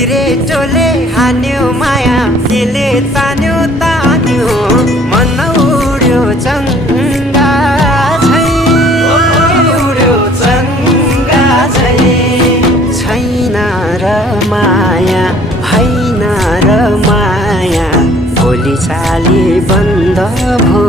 सिरेटोले हान्यो माया दिलले तान्यो तान्यो मन उड्यो चङ्गा झै उड्यो चङ्गा झै छैन र माया हैन र माया भोलि चाली बन्द भो